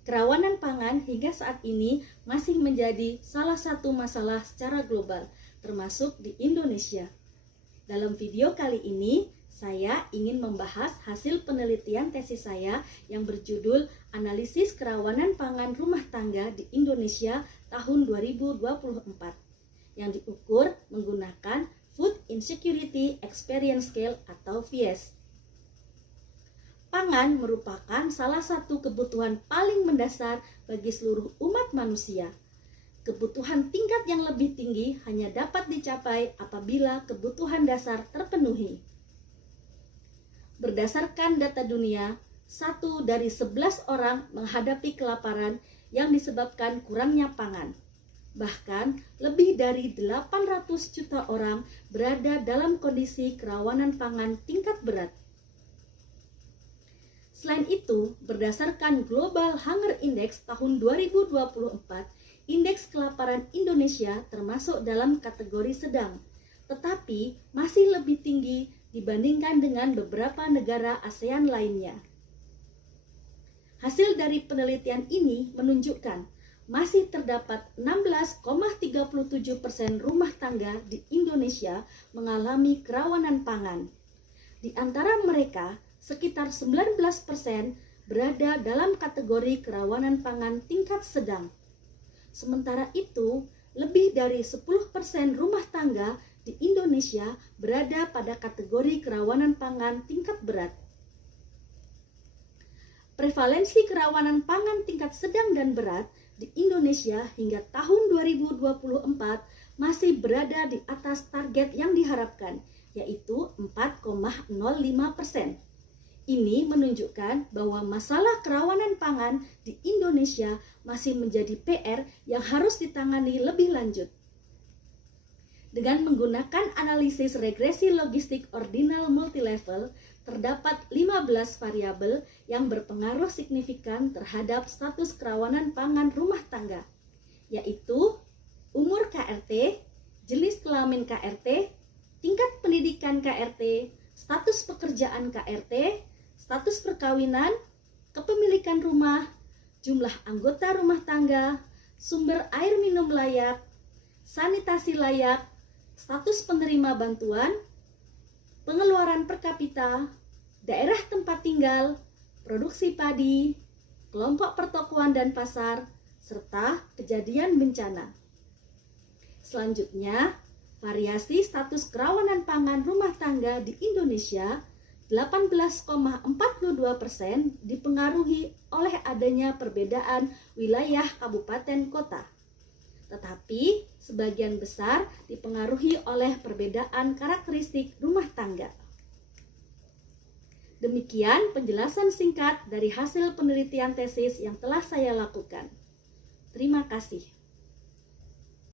Kerawanan pangan hingga saat ini masih menjadi salah satu masalah secara global, termasuk di Indonesia. Dalam video kali ini, saya ingin membahas hasil penelitian tesis saya yang berjudul Analisis Kerawanan Pangan Rumah Tangga di Indonesia tahun 2024, yang diukur menggunakan Food Insecurity Experience Scale atau FIES. Pangan merupakan salah satu kebutuhan paling mendasar bagi seluruh umat manusia. Kebutuhan tingkat yang lebih tinggi hanya dapat dicapai apabila kebutuhan dasar terpenuhi. Berdasarkan data dunia, 1 dari 11 orang menghadapi kelaparan yang disebabkan kurangnya pangan. Bahkan lebih dari 800 juta orang berada dalam kondisi kerawanan pangan tingkat berat. Selain itu, berdasarkan Global Hunger Index tahun 2024, indeks kelaparan Indonesia termasuk dalam kategori sedang, tetapi masih lebih tinggi dibandingkan dengan beberapa negara ASEAN lainnya. Hasil dari penelitian ini menunjukkan masih terdapat 16,37% rumah tangga di Indonesia mengalami kerawanan pangan. Di antara mereka, sekitar 19% berada dalam kategori kerawanan pangan tingkat sedang. Sementara itu, lebih dari 10% rumah tangga di Indonesia berada pada kategori kerawanan pangan tingkat berat. Prevalensi kerawanan pangan tingkat sedang dan berat di Indonesia hingga tahun 2024 masih berada di atas target yang diharapkan, yaitu 4,05%. Ini menunjukkan bahwa masalah kerawanan pangan di Indonesia masih menjadi PR yang harus ditangani lebih lanjut. Dengan menggunakan analisis regresi logistik ordinal multilevel, terdapat 15 variabel yang berpengaruh signifikan terhadap status kerawanan pangan rumah tangga, yaitu umur KRT, jenis kelamin KRT, tingkat pendidikan KRT, status pekerjaan KRT, status perkawinan, kepemilikan rumah, jumlah anggota rumah tangga, sumber air minum layak, sanitasi layak, status penerima bantuan, pengeluaran per kapita, daerah tempat tinggal, produksi padi, kelompok pertokoan dan pasar, serta kejadian bencana. Selanjutnya, variasi status kerawanan pangan rumah tangga di Indonesia 18,42% dipengaruhi oleh adanya perbedaan wilayah kabupaten kota. Tetapi sebagian besar dipengaruhi oleh perbedaan karakteristik rumah tangga. Demikian penjelasan singkat dari hasil penelitian tesis yang telah saya lakukan. Terima kasih.